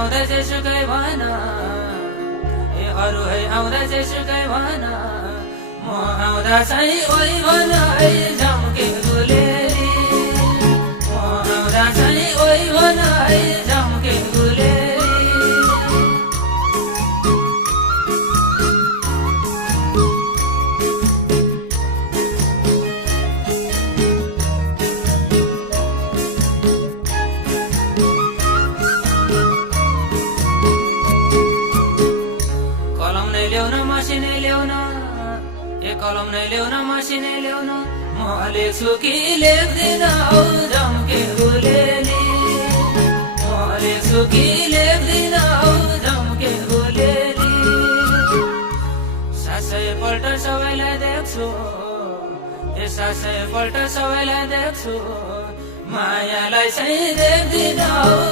आउँदा जेसुकै भन ए अरू है आउँदा जेसुकै भन म आउँदा चाहिँ ओइ भन है झम्के गुलेली म आउँदा चाहिँ ओइ भन है झम्के गुलेली ल्याउन मसिनै ल्याउन ए कलम नै ल्याउन मसिनै ल्याउन म लेख्छु कि लेख्दिन औ झम्के गुलेली म लेख्छु कि लेख्दिन औ झम्के गुलेली सासैपल्ट सबैलाई देख्छु ए सासैपल्ट सबैलाई देख्छु मायालाई चाहिँ देख्दिन औ